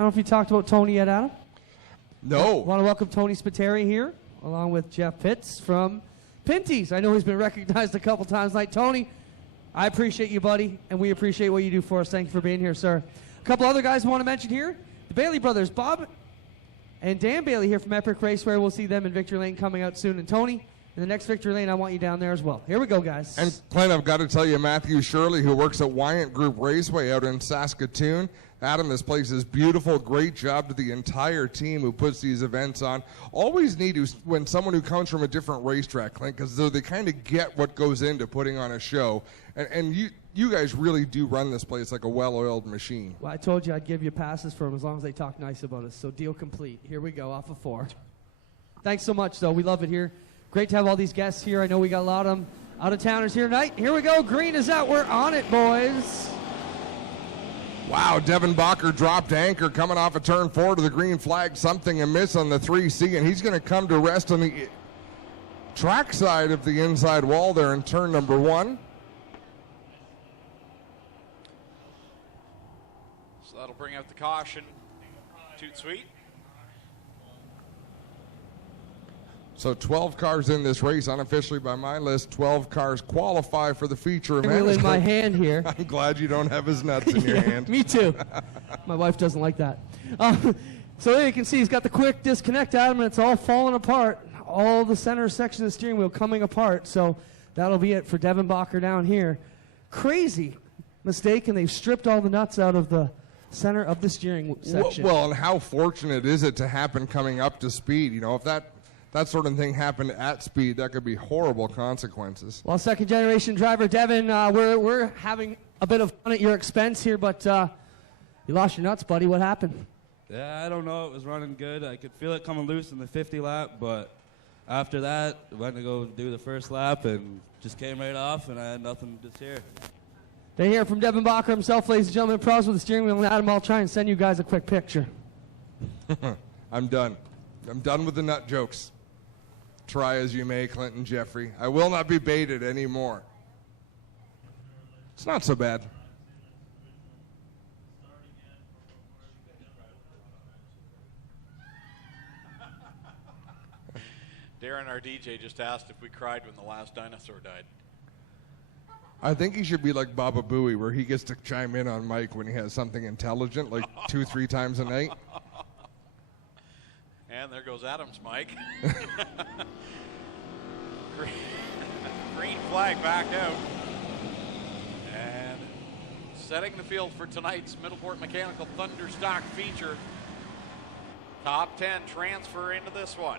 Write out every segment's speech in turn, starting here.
don't know if you talked about Tony yet, Adam. No. Want to welcome Tony Spiteri here, along with Jeff Pitts from Pinty's. I know he's been recognized a couple times tonight. Tony, I appreciate you, buddy, and we appreciate what you do for us. Thank you for being here, sir. A couple other guys I want to mention here. The Bailey brothers, Bob and Dan Bailey here from Epic Raceway. We'll see them in Victory Lane coming out soon. And Tony, in the next Victory Lane, I want you down there as well. Here we go, guys. And Clint, I've got to tell you, Matthew Shirley, who works at Wyant Group Raceway out in Saskatoon. Adam, this place is beautiful. Great job to the entire team who puts these events on. Always need to, when someone who comes from a different racetrack, Clint, because they kind of get what goes into putting on a show. And you guys really do run this place like a well-oiled machine. Well, I told you I'd give you passes for them as long as they talk nice about us. So deal complete. Here we go, off of 4. Thanks so much, though. We love it here. Great to have all these guests here. I know we got a lot of them out-of-towners here tonight. Here we go. Green is out. We're on it, boys. Wow, Devin Bacher dropped anchor coming off of turn 4 to the green flag. Something amiss on the 3C, and he's going to come to rest on the track side of the inside wall there in turn number 1. So that'll bring out the caution. Toot sweet. So 12 cars in this race, unofficially by my list. 12 cars qualify for the feature event. In my hand here. I'm glad you don't have his nuts in your hand. Me too. My wife doesn't like that. So there you can see he's got the quick disconnect, Adam, and it's all falling apart. All the center section of the steering wheel coming apart. So that'll be it for Devin Bacher down here. Crazy mistake, and they've stripped all the nuts out of the center of the steering section. Well, and how fortunate is it to happen coming up to speed? You know, if that sort of thing happened at speed, that could be horrible consequences. Well, second-generation driver Devin, we're having a bit of fun at your expense here, but you lost your nuts, buddy. What happened? Yeah, I don't know. It was running good. I could feel it coming loose in the 50 lap, but after that, I went to go do the first lap and just came right off, and I had nothing to steer. They hear from Devin Bacher himself, ladies and gentlemen. Pros with the steering wheel, and Adam, I'll try and send you guys a quick picture. I'm done. I'm done with the nut jokes. Try as you may, Clinton Jeffrey. I will not be baited anymore. It's not so bad. Darren, our DJ, just asked if we cried when the last dinosaur died. I think he should be like Baba Booey, where he gets to chime in on mic when he has something intelligent, like 2-3 times a night. And there goes Adam's mic. Green flag back out. And setting the field for tonight's Middleport Mechanical Thunderstock feature. Top 10 transfer into this one.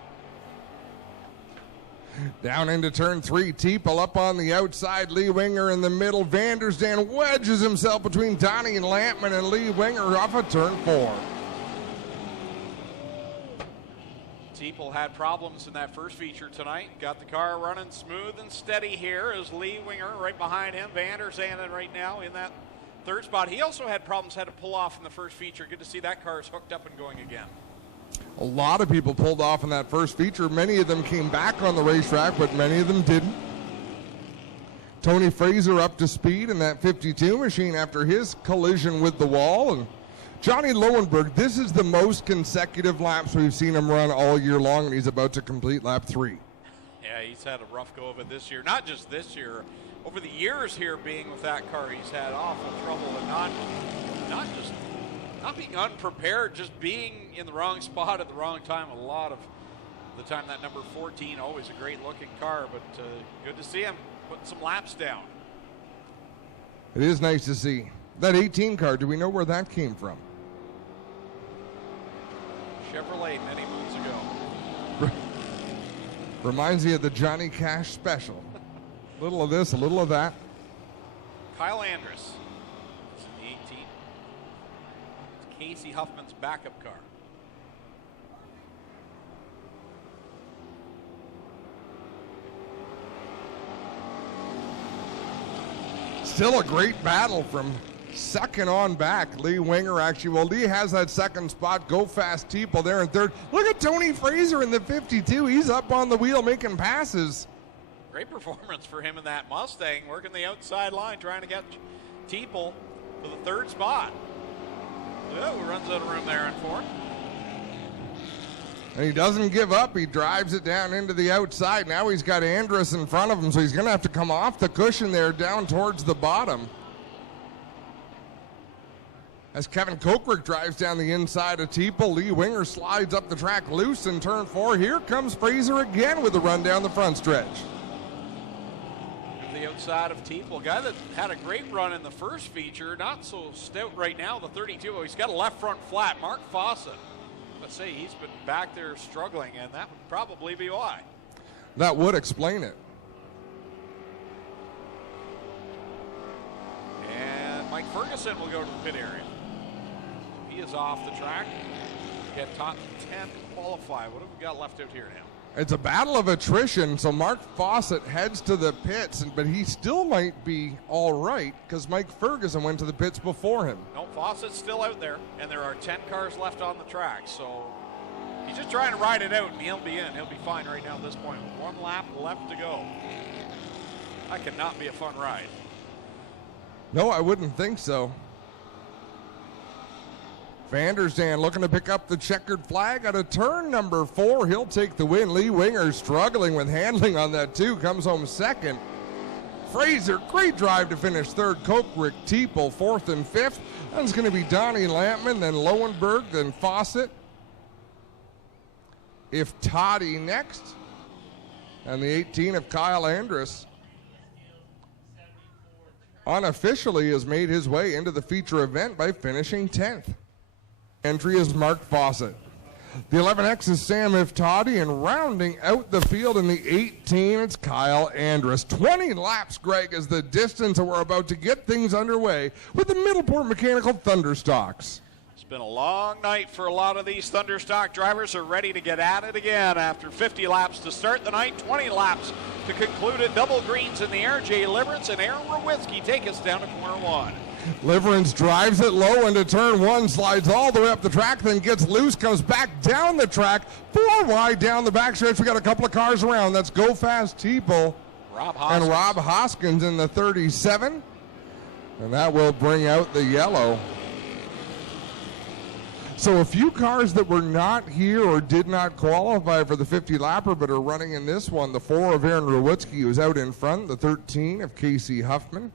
Down into turn 3, Teeple up on the outside, Lee Winger in the middle. Vandersdam wedges himself between Donnie and Lampman, and Lee Winger off of turn 4. Teeple had problems in that first feature tonight. Got the car running smooth and steady here as Lee Winger right behind him. Vandersdam right now in that third spot. He also had problems, had to pull off in the first feature. Good to see that car is hooked up and going again. A lot of people pulled off in that first feature. Many of them came back on the racetrack, but many of them didn't. Tony Fraser up to speed in that 52 machine after his collision with the wall. And Johnny Lowenberg, this is the most consecutive laps we've seen him run all year long, and he's about to complete lap 3. Yeah, he's had a rough go of it this year. Not just this year. Over the years here being with that car, he's had awful trouble, and not being unprepared, just being in the wrong spot at the wrong time. A lot of the time, that number 14, always a great looking car, but good to see him putting some laps down. It is nice to see. That 18 car, do we know where that came from? Chevrolet many moons ago. Reminds me of the Johnny Cash special. A little of this, a little of that. Kyle Andrus, the 18. It's Casey Huffman's backup car. Still a great battle from second on back. Lee Winger actually, well, Lee has that second spot. Go Fast Teeple there in third. Look at Tony Fraser in the 52. He's up on the wheel making passes. Great performance for him in that Mustang, working the outside line, trying to get Teeple to the third spot. Oh, runs out of room there in fourth. And he doesn't give up. He drives it down into the outside. Now he's got Andrus in front of him, so he's going to have to come off the cushion there down towards the bottom. As Kevin Kokrick drives down the inside of Teeple, Lee Winger slides up the track loose in turn 4. Here comes Fraser again with the run down the front stretch. To the outside of Teeple, a guy that had a great run in the first feature, not so stout right now, the 32. He's got a left front flat. Mark Fawcett. Let's say he's been back there struggling, and that would probably be why. That would explain it. And Mike Ferguson will go to the pit area. He is off the track. Get top 10 qualify. What have we got left out here now? It's a battle of attrition, so Mark Fawcett heads to the pits, but he still might be all right because Mike Ferguson went to the pits before him. No, Fawcett's still out there, and there are 10 cars left on the track, so he's just trying to ride it out, and he'll be in. He'll be fine right now at this point. 1 lap left to go. That could not be a fun ride. No, I wouldn't think so. Van der Zand looking to pick up the checkered flag out of turn number 4. He'll take the win. Lee Winger struggling with handling on that too. Comes home second. Fraser, great drive to finish third. Kokrick, Teeple, 4th and 5th. That's going to be Donnie Lampman, then Lowenberg, then Fawcett. If Toddy next. And the 18 of Kyle Andrus. Unofficially has made his way into the feature event by finishing 10th. Entry is Mark Fawcett. The 11X is Sam Iftadi, and rounding out the field in the 18, it's Kyle Andrus. 20 laps, Greg, is the distance, and we're about to get things underway with the Middleport Mechanical Thunderstocks. It's been a long night for a lot of these Thunderstock drivers are ready to get at it again after 50 laps to start the night, 20 laps to conclude it. Double greens in the air. Jay Liverance and Aaron Rowitsky take us down to corner 1. Liverance drives it low into turn 1, slides all the way up the track, then gets loose, comes back down the track, 4 wide down the backstretch. We got a couple of cars around. That's Go Fast Teeple and Rob Hoskins in the 37. And that will bring out the yellow. So a few cars that were not here or did not qualify for the 50-lapper but are running in this one. The 4 of Aaron Rowitsky, who's out in front. The 13 of Casey Huffman.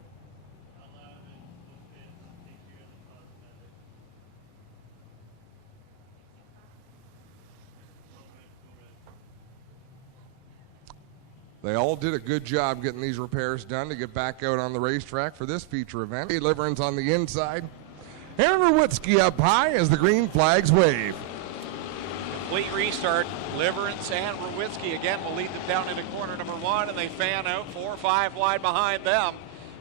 They all did a good job getting these repairs done to get back out on the racetrack for this feature event. Liverance on the inside. Aaron Rowitsky up high as the green flags wave. Complete restart. Liverance and Rowitsky again will lead them down into corner number 1, and they fan out 4 or 5 wide behind them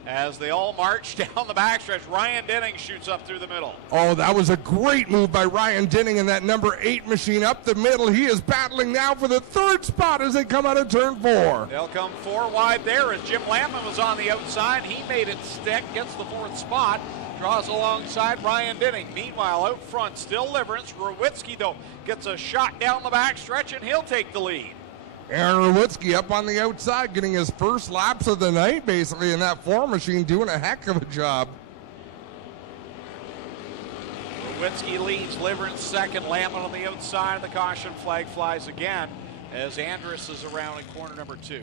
as they all march down the backstretch. Ryan Denning shoots up through the middle. Oh, that was a great move by Ryan Denning in that number 8 machine up the middle. He is battling now for the 3rd spot as they come out of turn 4. They'll come 4 wide there as Jim Lampman was on the outside. He made it stick, gets the 4th spot, draws alongside Ryan Denning. Meanwhile, out front, still Liverance. Rowitsky, though, gets a shot down the backstretch, and he'll take the lead. Aaron Rowitsky up on the outside, getting his first laps of the night, basically, in that 4 machine, doing a heck of a job. Rowitsky leads, Liverance second, Lampman on the outside, and the caution flag flies again as Andrus is around in corner number 2.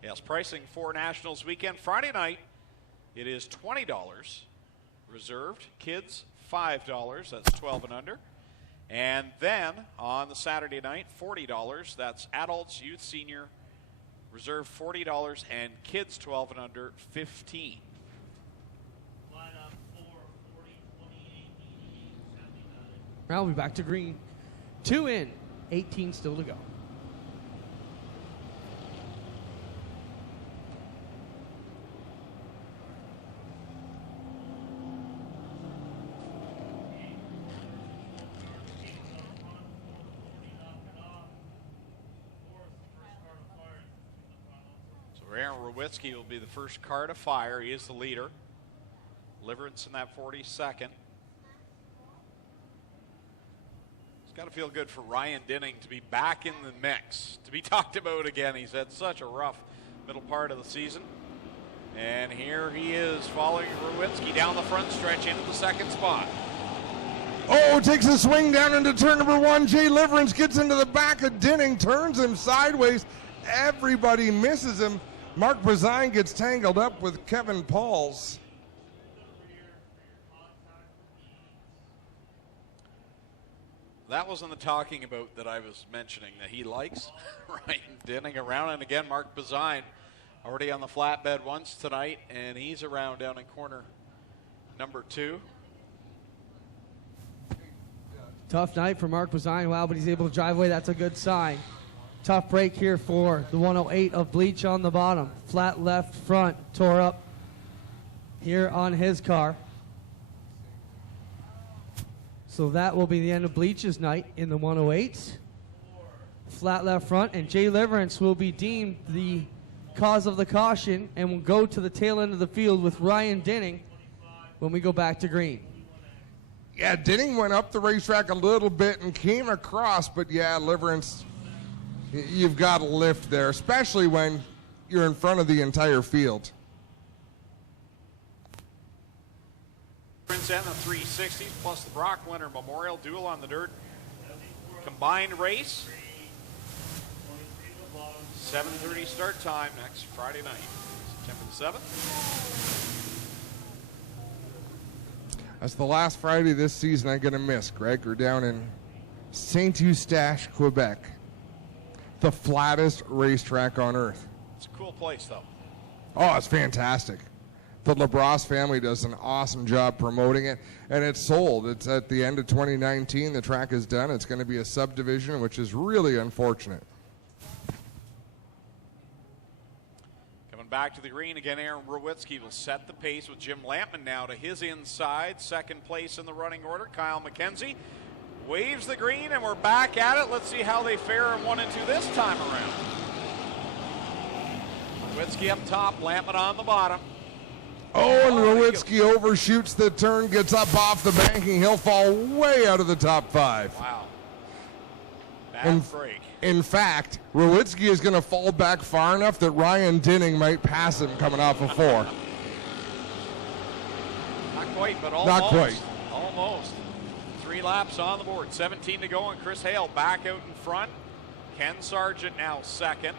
Yes, pricing for Nationals weekend. Friday night, it is $20 reserved. Kids, $5. That's 12 and under. And then on the Saturday night, $40. That's adults, youth, senior, reserve $40, and kids 12 and under, $15. Now we'll be back to green. 2 in, 18 still to go. Aaron Rowitsky will be the first car to fire. He is the leader. Liverance in that 42nd. got to feel good for Ryan Dinning to be back in the mix, to be talked about again. He's had such a rough middle part of the season. And here he is following Rowicki down the front stretch into the second spot. Oh, takes a swing down into turn number 1. Jay Liverance gets into the back of Dinning, turns him sideways. Everybody misses him. Mark Bazine gets tangled up with Kevin Pauls. That wasn't the talking about that I was mentioning that he likes. Ryan Dinning around, and again, Mark Bazine already on the flatbed once tonight, and he's around down in corner number 2. Tough night for Mark Bazine. Wow, but he's able to drive away. That's a good sign. Tough break here for the 108 of Bleach on the bottom. Flat left front, tore up here on his car. So that will be the end of Bleach's night in the 108. Flat left front, and Jay Liverance will be deemed the cause of the caution and will go to the tail end of the field with Ryan Dinning when we go back to green. Yeah, Dinning went up the racetrack a little bit and came across, but yeah, Liverance, you've got to lift there, especially when you're in front of the entire field. And the 360s plus the Brock Winter Memorial Duel on the dirt combined race. 7:30 start time next Friday night, September the 7th. That's the last Friday this season I'm going to miss, Greg. We're down in Saint Eustache, Quebec. The flattest racetrack on earth. It's a cool place, though. Oh, it's fantastic. The LaBrosse family does an awesome job promoting it, and it's sold. It's at the end of 2019. The track is done. It's going to be a subdivision, which is really unfortunate. Coming back to the green again, Aaron Rowicki will set the pace with Jim Lampman now to his inside. Second place in the running order, Kyle McKenzie waves the green, and we're back at it. Let's see how they fare in 1 and 2 this time around. Rowicki up top, Lampman on the bottom. Oh, and Rowicki overshoots the turn, gets up off the banking. He'll fall way out of the top 5. Wow. Bad break. In fact, Rowicki is going to fall back far enough that Ryan Dinning might pass him coming off of 4. Not quite, but almost. Not quite. Almost. 3 laps on the board. 17 to go, and Chris Hale back out in front. Ken Sargent now second.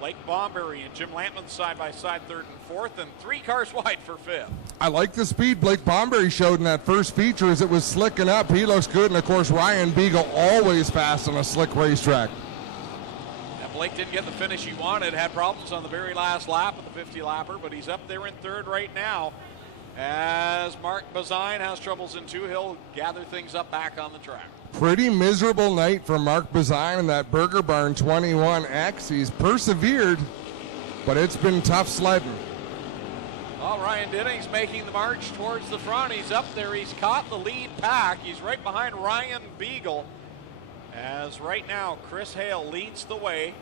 Blake Bomberry and Jim Lampman side by side, 3rd and 4th, and 3 cars wide for 5th. I like the speed Blake Bomberry showed in that first feature as it was slicking up. He looks good, and of course Ryan Beagle always fast on a slick racetrack. And Blake didn't get the finish he wanted, had problems on the very last lap of the 50 lapper, but he's up there in 3rd right now. As Mark Bazine has troubles in 2, he'll gather things up back on the track. Pretty miserable night for Mark Bazine in that Burger Barn 21X. He's persevered, but it's been tough sledding. Well, Ryan Dinning's making the march towards the front. He's up there. He's caught the lead pack. He's right behind Ryan Beagle. As right now, Chris Hale leads the way.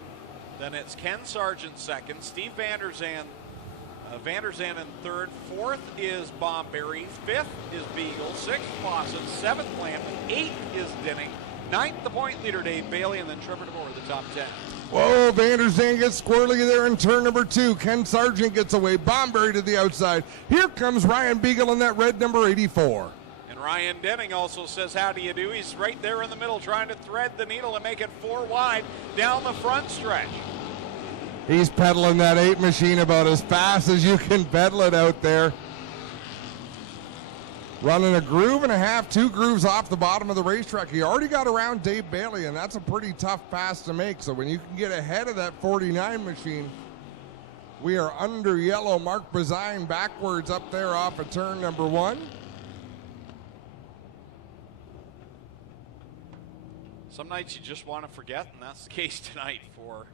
Then it's Ken Sargent second. Steve Vanderzan in 3rd. 4th is Bomberry. 5th is Beagle. 6th Fawcett. 7th Lampman. 8th is Dinning. 9th the point leader Dave Bailey, and then Trevor DeMore the top 10. Whoa, Vanderzan gets squirrely there in turn number 2. Ken Sargent gets away. Bomberry to the outside. Here comes Ryan Beagle in that red number 84. And Ryan Dinning also says, how do you do? He's right there in the middle trying to thread the needle and make it 4 wide down the front stretch. He's pedaling that 8 machine about as fast as you can pedal it out there. Running a groove and a half, 2 grooves off the bottom of the racetrack. He already got around Dave Bailey, and that's a pretty tough pass to make. So when you can get ahead of that 49 machine, we are under yellow. Mark Bazine backwards up there off of turn number 1. Some nights you just want to forget, and that's the case tonight for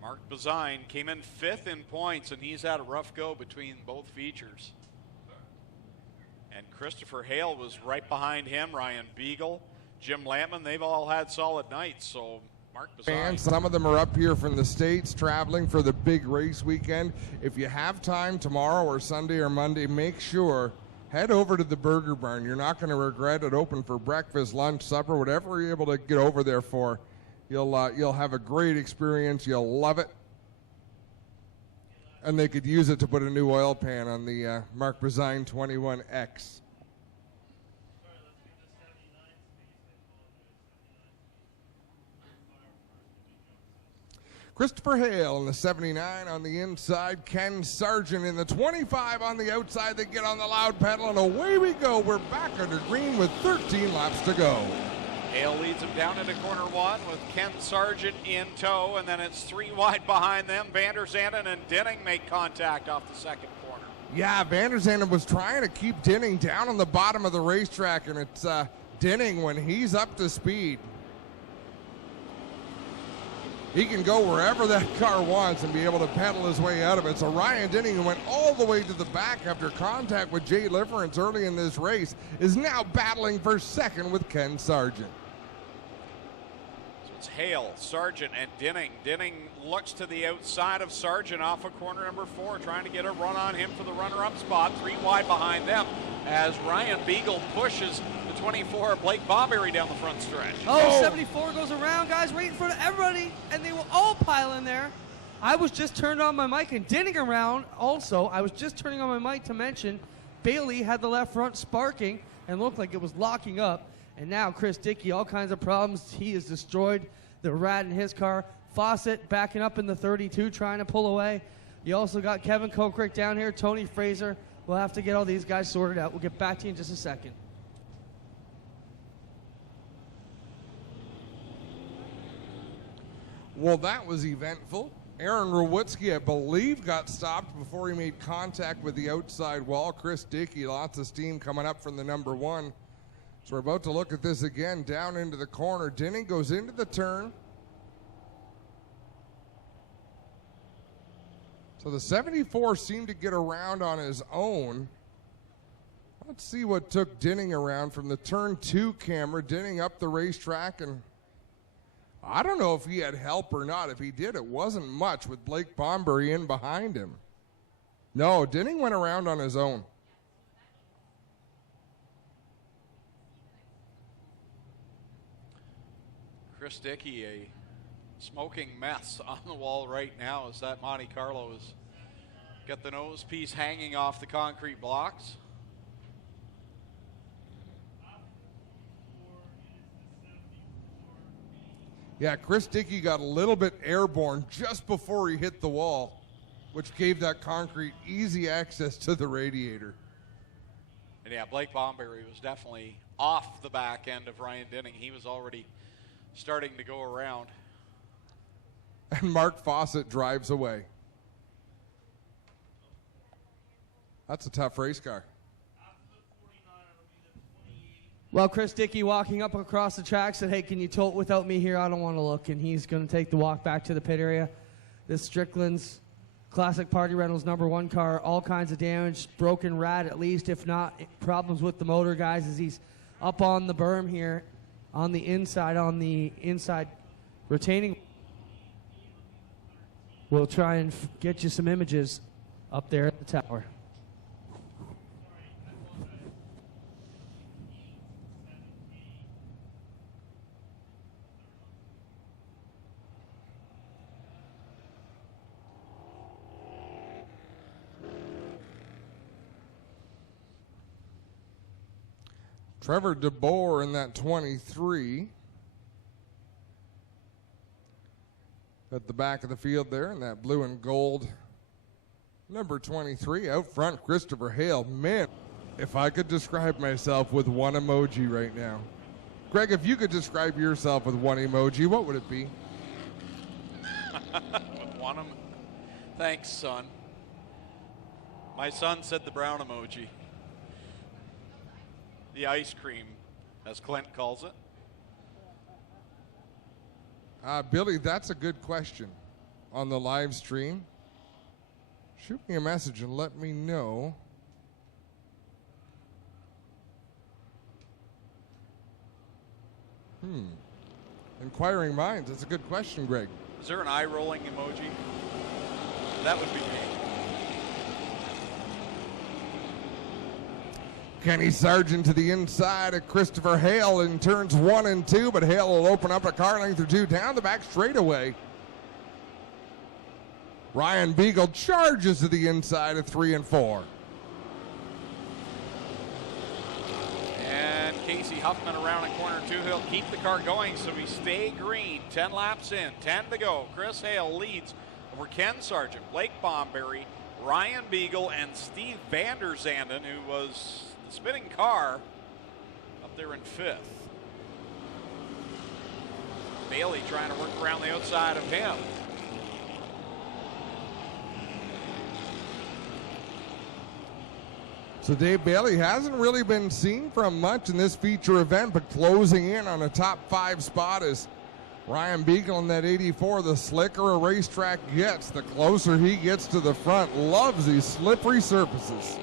Mark Bazine. Came in 5th in points, and he's had a rough go between both features. And Christopher Hale was right behind him. Ryan Beagle, Jim Lampman, they've all had solid nights. So Mark Bazine. And some of them are up here from the States traveling for the big race weekend. If you have time tomorrow or Sunday or Monday, make sure head over to the Burger Barn. You're not going to regret it. Open for breakfast, lunch, supper, whatever you're able to get over there for. You'll have a great experience. You'll love it. And they could use it to put a new oil pan on the Mark Brezine 21X. Christopher Hale in the 79 on the inside. Ken Sargent in the 25 on the outside. They get on the loud pedal, and away we go. We're back under green with 13 laps to go. Hale leads them down into corner one with Ken Sargent in tow, and then it's 3 wide behind them. Van der Zanden and Denning make contact off the second corner. Yeah, Van der Zanden was trying to keep Denning down on the bottom of the racetrack, and it's Denning when he's up to speed. He can go wherever that car wants and be able to pedal his way out of it. So Ryan Denning, who went all the way to the back after contact with Jay Liference early in this race, is now battling for second with Ken Sargent. So it's Hale, Sargent, and Denning. Denning looks to the outside of Sargent off of corner number 4, trying to get a run on him for the runner-up spot. 3 wide behind them as Ryan Beagle pushes the 24 Blake Bomberry down the front stretch. Oh, 74 goes around, guys, right in front of everybody, and they will all pile in there. I was just turned on my mic and Denning around also. I was just turning on my mic to mention Bailey had the left front sparking and looked like it was locking up. And now Chris Dickey, all kinds of problems. He has destroyed the rat in his car. Fawcett backing up in the 32, trying to pull away. You also got Kevin Kokrick down here, Tony Fraser. We'll have to get all these guys sorted out. We'll get back to you in just a second. Well, that was eventful. Aaron Rowitsky, I believe, got stopped before he made contact with the outside wall. Chris Dickey, lots of steam coming up from the number 1. So we're about to look at this again, down into the corner. Denning goes into the turn. So the 74 seemed to get around on his own. Let's see what took Denning around from the turn 2 camera. Denning up the racetrack, and I don't know if he had help or not. If he did, it wasn't much with Blake Bomberry in behind him. No, Denning went around on his own. Chris Dickey, a smoking mess on the wall right now as that Monte Carlo has got the nose piece hanging off the concrete blocks. Yeah, Chris Dickey got a little bit airborne just before he hit the wall, which gave that concrete easy access to the radiator. And yeah, Blake Bomberry was definitely off the back end of Ryan Denning. He was already starting to go around. And Mark Fawcett drives away. That's a tough race car. Well, Chris Dickey walking up across the track said, hey, can you tow it without me here? I don't want to look. And he's going to take the walk back to the pit area. This Strickland's Classic Party Rentals number 1 car, all kinds of damage, broken rad at least, if not problems with the motor, guys, as he's up on the berm here on the inside retaining. We'll try and get you some images up there at the tower. Trevor DeBoer in that 23. At the back of the field there in that blue and gold number 23. Out front, Christopher Hale. Man, if I could describe myself with one emoji right now. Greg, if you could describe yourself with one emoji, what would it be? With one of them. Thanks, son. My son said the brown emoji. The ice cream, as Clint calls it. Billy, that's a good question on the live stream. Shoot me a message and let me know. Inquiring minds. That's a good question, Greg. Is there an eye rolling emoji? That would be me. Kenny Sargent to the inside of Christopher Hale in turns 1 and 2, but Hale will open up a car length or two down the back straightaway. Ryan Beagle charges to the inside of 3 and 4. And Casey Huffman around in corner 2. He'll keep the car going, so we stay green. 10 laps in, 10 to go. Chris Hale leads over Ken Sargent, Blake Bomberry, Ryan Beagle, and Steve Vanderzanden, who was the spinning car up there in 5th. Bailey trying to work around the outside of him. So Dave Bailey hasn't really been seen from much in this feature event, but closing in on a top 5 spot is Ryan Beagle in that 84. The slicker a racetrack gets, the closer he gets to the front. Loves these slippery surfaces.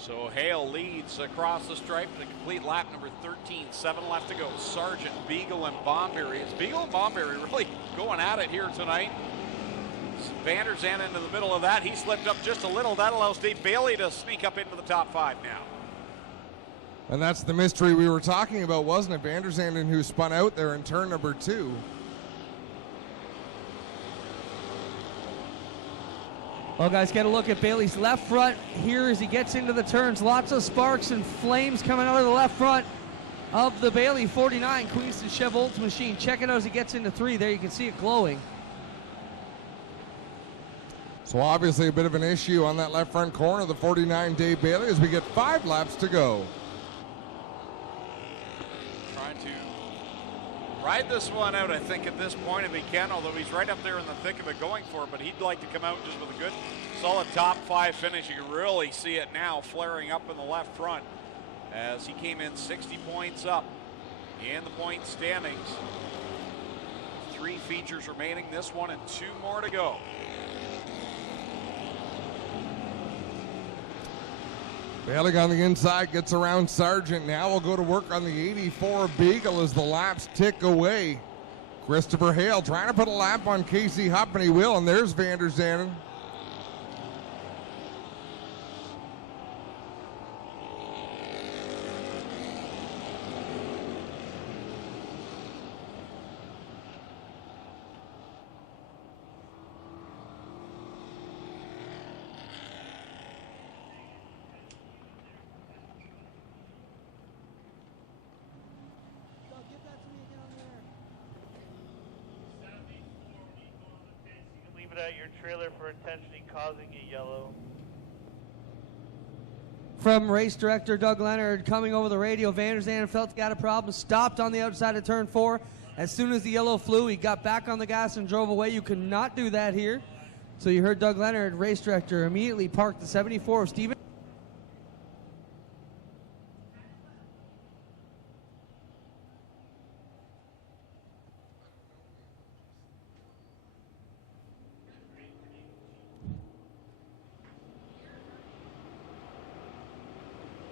So Hale leads across the stripe to complete lap number 13. 7 left to go. Sargent, Beagle, and Bomberry. It's Beagle and Bomberry really going at it here tonight. Vanderzanden into the middle of that. He slipped up just a little. That allows Dave Bailey to sneak up into the top 5 now. And that's the mystery we were talking about, wasn't it? Vanderzanden, who spun out there in turn number 2. Well, guys, get a look at Bailey's left front here as he gets into the turns. Lots of sparks and flames coming out of the left front of the Bailey 49 Queenston Chev Olds machine. Check it out as he gets into 3. There you can see it glowing. So obviously a bit of an issue on that left front corner, the 49 Dave Bailey, as we get 5 laps to go. Trying to ride this one out, I think, at this point if he can, although he's right up there in the thick of it going for it, but he'd like to come out just with a good, solid top 5 finish. You can really see it now flaring up in the left front as he came in 60 points up in the point standings. 3 features remaining, this one and 2 more to go. Bailey on the inside gets around Sargent. Now we'll go to work on the 84 Beagle as the laps tick away. Christopher Hale trying to put a lap on Casey Huffman. He will, and there's Vanderzanden. At your trailer for intentionally causing a yellow. From race director Doug Leonard coming over the radio, Vanderzanden felt he had a problem, stopped on the outside of turn 4. As soon as the yellow flew, he got back on the gas and drove away. You could not do that here. So you heard Doug Leonard, race director, immediately parked the 74 of Steven.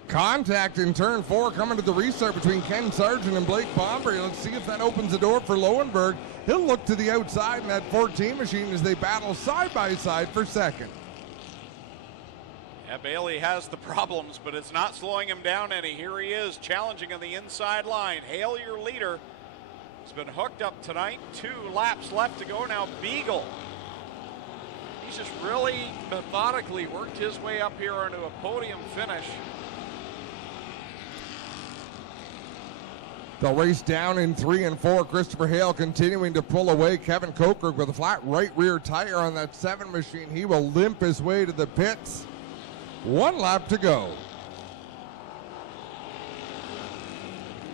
Contact in turn 4 coming to the restart between Ken Sargent and Blake Bomberry. Let's see if that opens the door for Lowenberg. He'll look to the outside in that 14 machine as they battle side by side for second. Yeah, Bailey has the problems, but it's not slowing him down any. Here he is challenging on the inside line. Hale, your leader, has been hooked up tonight. 2 laps left to go now. Beagle, he's just really methodically worked his way up here into a podium finish. They'll race down in 3 and 4. Christopher Hale continuing to pull away. Kevin Kokert with a flat right rear tire on that 7 machine. He will limp his way to the pits. 1 lap to go.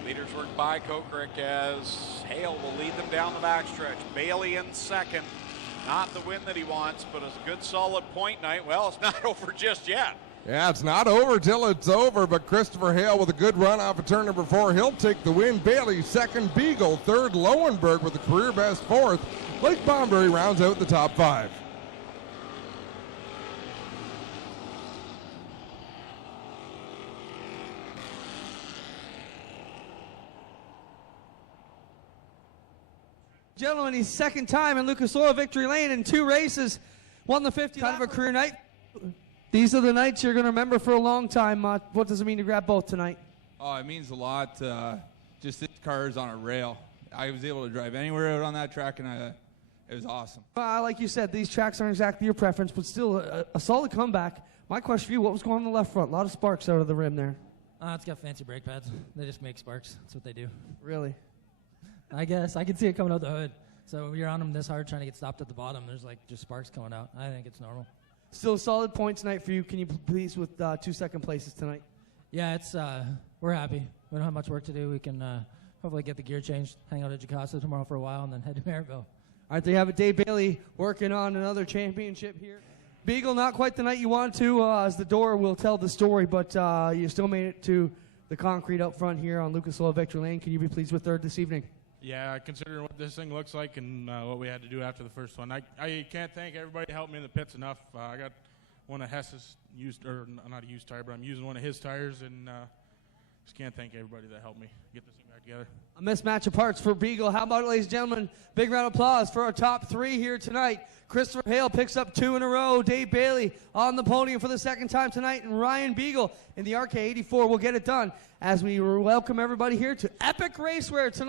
Leaders work by Kokert as Hale will lead them down the backstretch. Bailey in second. Not the win that he wants, but it's a good solid point night. Well, it's not over just yet. Yeah, it's not over till it's over, but Christopher Hale with a good run off of turn number 4. He'll take the win. Bailey second, Beagle third, Lowenberg with a career best 4th. Blake Bomberry rounds out the top 5. Gentlemen, he's second time in Lucas Oil Victory Lane in 2 races. Won the 50. Kind of a career night. These are the nights you're going to remember for a long time. What does it mean to grab both tonight? Oh, it means a lot. Just this car is on a rail. I was able to drive anywhere out on that track, and it was awesome. Like you said, these tracks aren't exactly your preference, but still a solid comeback. My question for you, what was going on the left front? A lot of sparks out of the rim there. It's got fancy brake pads. They just make sparks. That's what they do. Really? I guess. I can see it coming out the hood. So when you're on them this hard trying to get stopped at the bottom, there's like just sparks coming out. I think it's normal. Still a solid point tonight for you. Can you please with 2 second places tonight? Yeah, it's we're happy. We don't have much work to do. We can hopefully get the gear changed, hang out at Jacasa tomorrow for a while, and then head to Maryville. All right, they have it. Dave Bailey working on another championship here. Beagle, not quite the night you wanted to, as the door will tell the story, but you still made it to the concrete up front here on Lucas Oil Victory Lane. Can you be pleased with third this evening? Yeah, considering what this thing looks like and what we had to do after the first one, I can't thank everybody who helped me in the pits enough. I got one of Hess's used, or not a used tire, but I'm using one of his tires, and just can't thank everybody that helped me get this thing back together. A mismatch of parts for Beagle. How about it, ladies and gentlemen? Big round of applause for our top 3 here tonight. Christopher Hale picks up 2 in a row. Dave Bailey on the podium for the second time tonight. And Ryan Beagle in the RK84 will get it done as we welcome everybody here to Epic Racewear tonight.